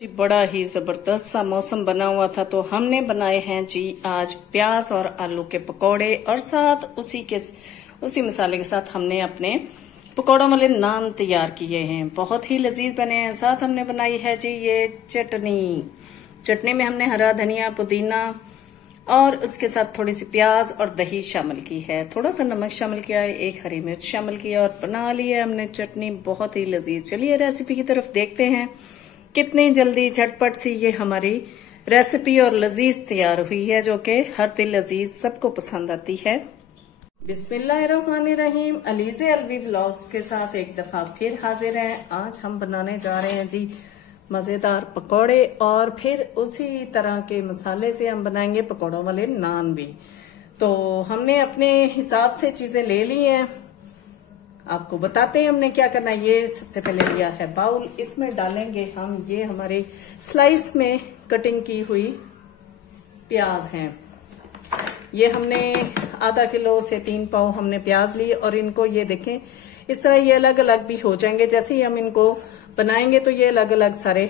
जी बड़ा ही जबरदस्त सा मौसम बना हुआ था तो हमने बनाए हैं जी आज प्याज और आलू के पकोड़े और साथ उसी मसाले के साथ हमने अपने पकोड़ों वाले नान तैयार किए हैं। बहुत ही लजीज बने हैं। साथ हमने बनाई है जी ये चटनी में हमने हरा धनिया पुदीना और उसके साथ थोड़ी सी प्याज और दही शामिल की है, थोड़ा सा नमक शामिल किया है, एक हरी मिर्च शामिल किया और बना ली है हमने चटनी। बहुत ही लजीज। चलिए रेसिपी की तरफ देखते हैं। कितनी जल्दी झटपट सी ये हमारी रेसिपी और लजीज तैयार हुई है जो कि हर दिल लजीज सबको पसंद आती है। बिस्मिल्लाहिर्रहमानिर्रहीम। अलीज़े अलवी व्लॉग्स के साथ एक दफा फिर हाजिर हैं। आज हम बनाने जा रहे हैं जी मजेदार पकोड़े और फिर उसी तरह के मसाले से हम बनाएंगे पकोड़ों वाले नान भी। तो हमने अपने हिसाब से चीजें ले ली हैं, आपको बताते हैं हमने क्या करना है। ये सबसे पहले लिया है बाउल, इसमें डालेंगे हम ये हमारे स्लाइस में कटिंग की हुई प्याज हैं। ये हमने आधा किलो से 3 पाव हमने प्याज ली और इनको ये देखें इस तरह ये अलग अलग भी हो जाएंगे। जैसे ही हम इनको बनाएंगे तो ये अलग अलग सारे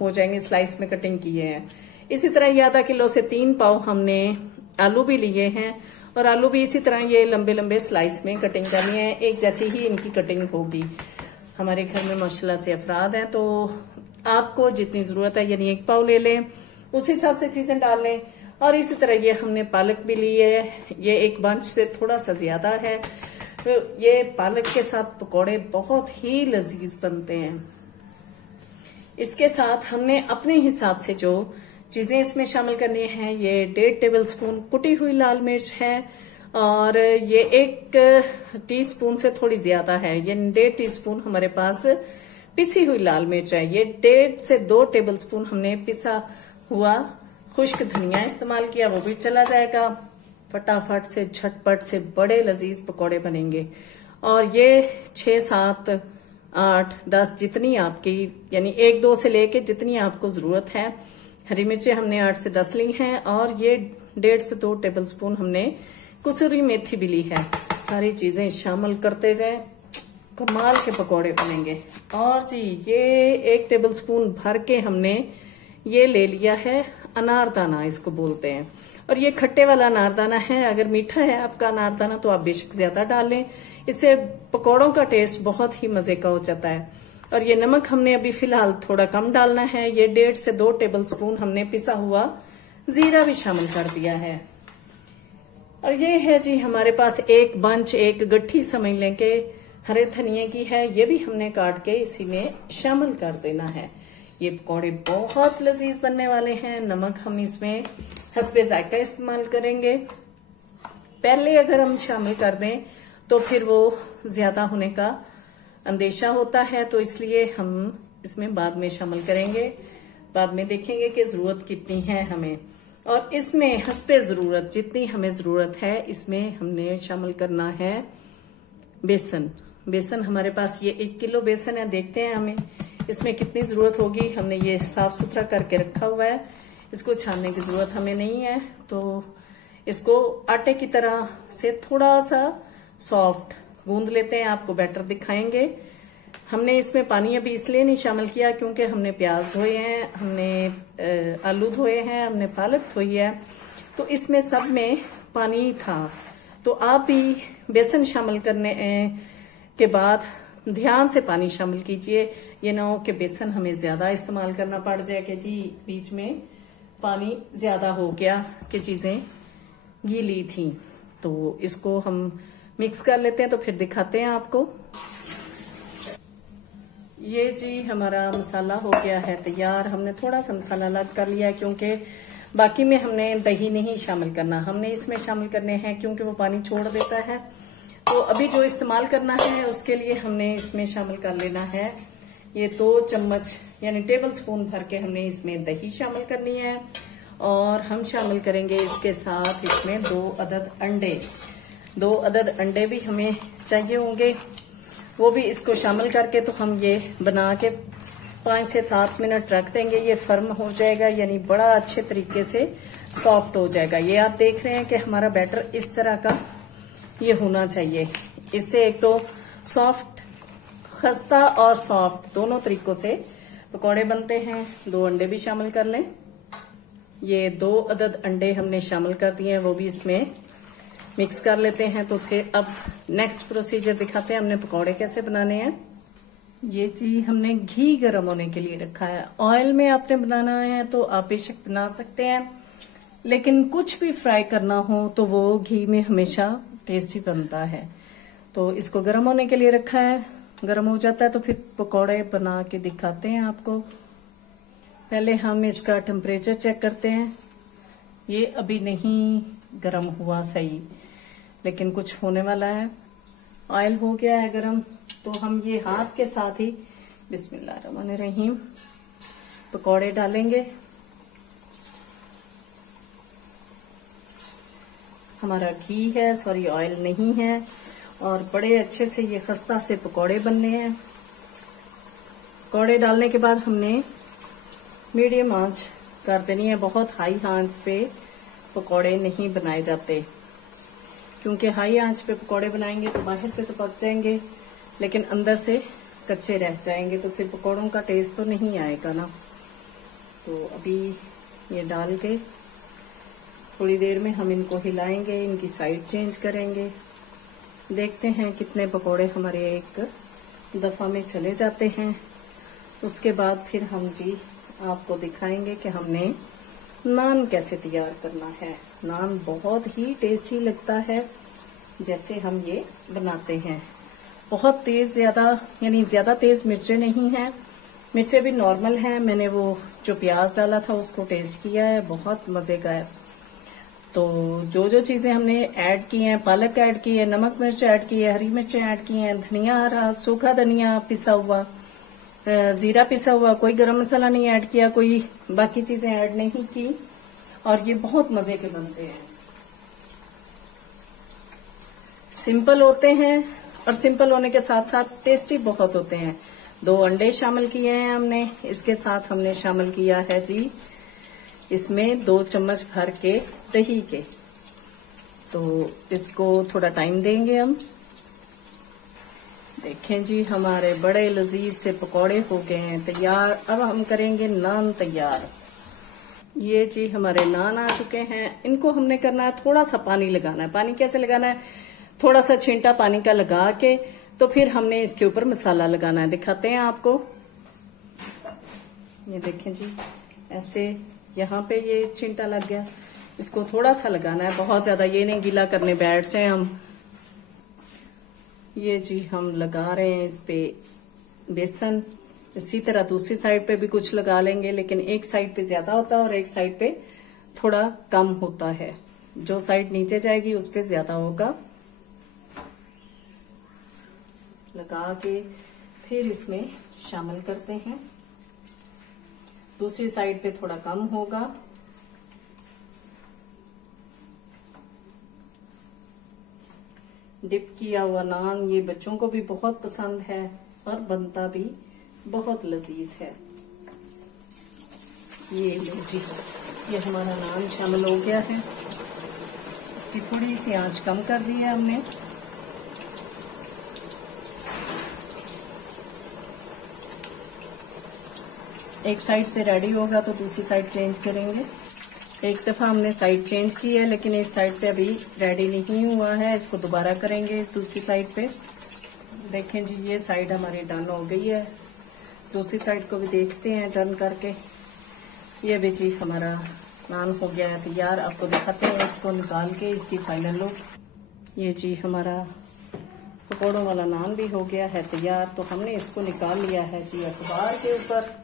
हो जाएंगे, स्लाइस में कटिंग किए हैं। इसी तरह ये आधा किलो से 3 पाव हमने आलू भी लिए हैं और आलू भी इसी तरह ये लंबे लंबे स्लाइस में कटिंग करनी है। एक जैसी ही इनकी कटिंग होगी। हमारे घर में माशाल्लाह से अफराद हैं तो आपको जितनी जरूरत है यानी 1 पाव ले लें, उस हिसाब से चीजें डाल लें। और इसी तरह ये हमने पालक भी ली है, ये एक बंच से थोड़ा सा ज्यादा है। तो ये पालक के साथ पकोड़े बहुत ही लजीज बनते हैं। इसके साथ हमने अपने हिसाब से जो चीजें इसमें शामिल करनी है, ये 1.5 टेबल स्पून कुटी हुई लाल मिर्च है और ये 1 टीस्पून से थोड़ी ज्यादा है, ये 1.5 टीस्पून हमारे पास पिसी हुई लाल मिर्च है। ये 1.5 से 2 टेबल स्पून हमने पिसा हुआ खुश्क धनिया इस्तेमाल किया, वो भी चला जाएगा। फटाफट से झटपट से बड़े लजीज पकोड़े बनेंगे। और ये 6, 7, 8, 10 जितनी आपकी यानी 1, 2 से लेके जितनी आपको जरूरत है। हरी मिर्चें हमने 8 से 10 ली हैं और ये 1.5 से 2 टेबल स्पून हमने कसूरी मेथी भी ली है। सारी चीजें शामिल करते जाए, कमाल के पकोड़े बनेंगे। और जी ये 1 टेबल स्पून भर के हमने ये ले लिया है अनारदाना, इसको बोलते हैं। और ये खट्टे वाला अनारदाना है। अगर मीठा है आपका अनारदाना तो आप बेशक ज्यादा डालें, इससे पकोड़ों का टेस्ट बहुत ही मजे का हो जाता है। और ये नमक हमने अभी फिलहाल थोड़ा कम डालना है। ये 1.5 से 2 टेबल स्पून हमने पिसा हुआ जीरा भी शामिल कर दिया है। और ये है जी हमारे पास एक बंच, एक गट्ठी समझ लें कि हरे धनिए की है, ये भी हमने काट के इसी में शामिल कर देना है। ये पकौड़े बहुत लजीज बनने वाले हैं। नमक हम इसमें हस्बे जायका इस्तेमाल करेंगे। पहले अगर हम शामिल कर दें तो फिर वो ज्यादा होने का अंदेशा होता है, तो इसलिए हम इसमें बाद में शामिल करेंगे। बाद में देखेंगे कि जरूरत कितनी है हमें। और इसमें हस्बे जरूरत जितनी हमें जरूरत है इसमें हमने शामिल करना है बेसन हमारे पास ये 1 किलो बेसन है। देखते हैं हमें इसमें कितनी जरूरत होगी। हमने ये साफ सुथरा करके रखा हुआ है, इसको छानने की जरूरत हमें नहीं है। तो इसको आटे की तरह से थोड़ा सा सॉफ्ट गूंद लेते हैं, आपको बैटर दिखाएंगे। हमने इसमें पानी अभी इसलिए नहीं शामिल किया क्योंकि हमने प्याज धोए हैं, हमने आलू धोए हैं, हमने पालक धोई है, तो इसमें सब में पानी था। तो आप भी बेसन शामिल करने के बाद ध्यान से पानी शामिल कीजिए, ये ना हो कि बेसन हमें ज्यादा इस्तेमाल करना पड़ जाए कि जी बीच में पानी ज्यादा हो गया कि चीजें गीली थी। तो इसको हम मिक्स कर लेते हैं तो फिर दिखाते हैं आपको। ये जी हमारा मसाला हो गया है तैयार। हमने थोड़ा सा मसाला अलग कर लिया है क्योंकि बाकी में हमने दही नहीं शामिल करना, हमने इसमें शामिल करने हैं क्योंकि वो पानी छोड़ देता है। तो अभी जो इस्तेमाल करना है उसके लिए हमने इसमें शामिल कर लेना है ये 2 चम्मच यानी टेबल स्पून भर के हमने इसमें दही शामिल करनी है। और हम शामिल करेंगे इसके साथ इसमें 2 अदद अंडे। 2 अदद अंडे भी हमें चाहिए होंगे, वो भी इसको शामिल करके तो हम ये बना के 5 से 7 मिनट रख देंगे। ये फर्म हो जाएगा यानी बड़ा अच्छे तरीके से सॉफ्ट हो जाएगा। ये आप देख रहे हैं कि हमारा बैटर इस तरह का ये होना चाहिए। इससे एक तो सॉफ्ट, खस्ता और सॉफ्ट दोनों तरीकों से पकौड़े बनते हैं। 2 अंडे भी शामिल कर लें। ये 2 अदद अंडे हमने शामिल कर दिए हैं, वो भी इसमें मिक्स कर लेते हैं। तो फिर अब नेक्स्ट प्रोसीजर दिखाते हैं हमने पकौड़े कैसे बनाने हैं। ये जी हमने घी गर्म होने के लिए रखा है। ऑयल में आपने बनाना है तो आप बेशक बना सकते हैं, लेकिन कुछ भी फ्राई करना हो तो वो घी में हमेशा टेस्टी बनता है। तो इसको गर्म होने के लिए रखा है। गर्म हो जाता है तो फिर पकौड़े बना के दिखाते हैं आपको। पहले हम इसका टेम्परेचर चेक करते हैं। ये अभी नहीं गर्म हुआ सही, लेकिन कुछ होने वाला है। ऑयल हो गया है गर्म, तो हम ये हाथ के साथ ही बिस्मिल्लाहिर्रहमानिर्रहीम पकौड़े डालेंगे। हमारा घी है, सॉरी ऑयल नहीं है, और बड़े अच्छे से ये खस्ता से पकौड़े बनने हैं। पकौड़े डालने के बाद हमने मीडियम आंच कर देनी है। बहुत हाई आंच पे पकौड़े नहीं बनाए जाते, क्योंकि हाई आंच पे पकौड़े बनाएंगे तो बाहर से तो पक जाएंगे, लेकिन अंदर से कच्चे रह जाएंगे, तो फिर पकौड़ों का टेस्ट तो नहीं आएगा ना। तो अभी ये डाल के थोड़ी देर में हम इनको हिलाएंगे, इनकी साइड चेंज करेंगे। देखते हैं कितने पकौड़े हमारे एक दफा में चले जाते हैं। उसके बाद फिर हम जी आपको दिखाएंगे कि हमने नान कैसे तैयार करना है। नान बहुत ही टेस्टी लगता है जैसे हम ये बनाते हैं। बहुत तेज ज्यादा तेज मिर्चें नहीं हैं, मिर्चें भी नॉर्मल हैं। मैंने वो जो प्याज डाला था उसको टेस्ट किया है, बहुत मजे का है। तो जो चीजें हमने ऐड की हैं, पालक ऐड की है, नमक मिर्च ऐड की है, हरी मिर्चें ऐड की हैं, धनिया हरा, सूखा धनिया पिसा हुआ, जीरा पिसा हुआ, कोई गरम मसाला नहीं ऐड किया, कोई बाकी चीजें ऐड नहीं की, और ये बहुत मजे के बनते हैं। सिंपल होते हैं, और सिंपल होने के साथ साथ टेस्टी बहुत होते हैं। 2 अंडे शामिल किए हैं हमने। इसके साथ हमने शामिल किया है जी इसमें 2 चम्मच भर के दही के। तो इसको थोड़ा टाइम देंगे हम। देखें जी हमारे बड़े लजीज से पकौड़े हो गए हैं तैयार। अब हम करेंगे नान तैयार। ये जी हमारे नान आ चुके हैं। इनको हमने करना है, थोड़ा सा पानी लगाना है। पानी कैसे लगाना है? थोड़ा सा छींटा पानी का लगा के तो फिर हमने इसके ऊपर मसाला लगाना है। दिखाते हैं आपको। ये देखें जी, ऐसे यहाँ पे ये छींटा लग गया, इसको थोड़ा सा लगाना है, बहुत ज्यादा ये नहीं गीला करने बैठ जाए हम। ये जी हम लगा रहे हैं इस पे बेसन। इसी तरह दूसरी साइड पे भी कुछ लगा लेंगे, लेकिन एक साइड पे ज्यादा होता है और एक साइड पे थोड़ा कम होता है। जो साइड नीचे जाएगी उस पे ज्यादा होगा। लगा के फिर इसमें शामिल करते हैं। दूसरी साइड पे थोड़ा कम होगा। डिप किया हुआ नान ये बच्चों को भी बहुत पसंद है और बनता भी बहुत लजीज है। ये लो जी, ये हमारा नान शामिल हो गया है। इसकी थोड़ी सी आंच कम कर दी है हमने। एक साइड से रेडी होगा तो दूसरी साइड चेंज करेंगे। एक दफा हमने साइड चेंज की है, लेकिन इस साइड से अभी रेडी नहीं हुआ है। इसको दोबारा करेंगे दूसरी साइड पे। देखें जी ये साइड हमारी डन हो गई है। दूसरी साइड को भी देखते हैं डन करके। ये भी जी हमारा नान हो गया है तैयार। आपको दिखाते हैं इसको निकाल के इसकी फाइनल लुक। ये जी हमारा पकौड़ों वाला नान भी हो गया है तैयार। तो हमने इसको निकाल लिया है जी अखबार के ऊपर।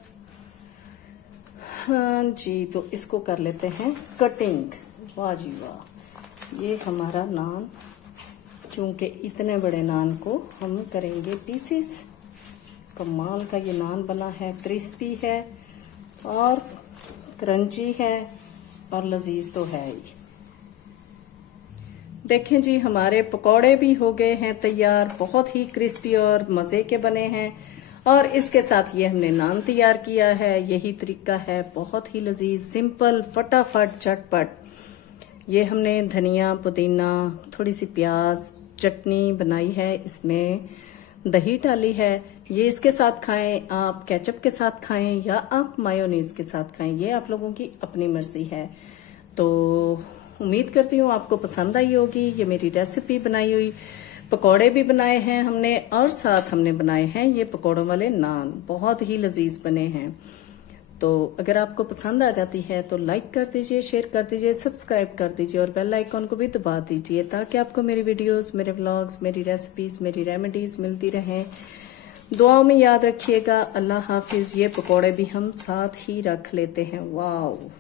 हाँ जी, तो इसको कर लेते हैं कटिंग। वाह जी वाह, ये हमारा नान, क्योंकि इतने बड़े नान को हम करेंगे पीसेस। कमाल का ये नान बना है, क्रिस्पी है और क्रंची है और लजीज तो है ही। देखें जी हमारे पकौड़े भी हो गए हैं तैयार, बहुत ही क्रिस्पी और मजे के बने हैं। और इसके साथ ये हमने नान तैयार किया है। यही तरीका है, बहुत ही लजीज, सिंपल, फटाफट, झटपट। ये हमने धनिया, पुदीना, थोड़ी सी प्याज, चटनी बनाई है। इसमें दही डाली है। ये इसके साथ खाएं, आप केचप के साथ खाएं या आप मायोनीज के साथ खाएं, ये आप लोगों की अपनी मर्जी है। तो उम्मीद करती हूँ आपको पसंद आई होगी। ये मेरी रेसिपी बनाई हुई पकौड़े भी बनाए हैं हमने, और साथ हमने बनाए हैं ये पकौड़ों वाले नान, बहुत ही लजीज बने हैं। तो अगर आपको पसंद आ जाती है तो लाइक कर दीजिए, शेयर कर दीजिए, सब्सक्राइब कर दीजिए और बेल आइकॉन को भी दबा दीजिए, ताकि आपको मेरी वीडियोस, मेरे व्लॉग्स, मेरी रेसिपीज, मेरी रेमेडीज मिलती रहें। दुआओं में याद रखिएगा। अल्लाह हाफिज। ये पकौड़े भी हम साथ ही रख लेते हैं। वाह।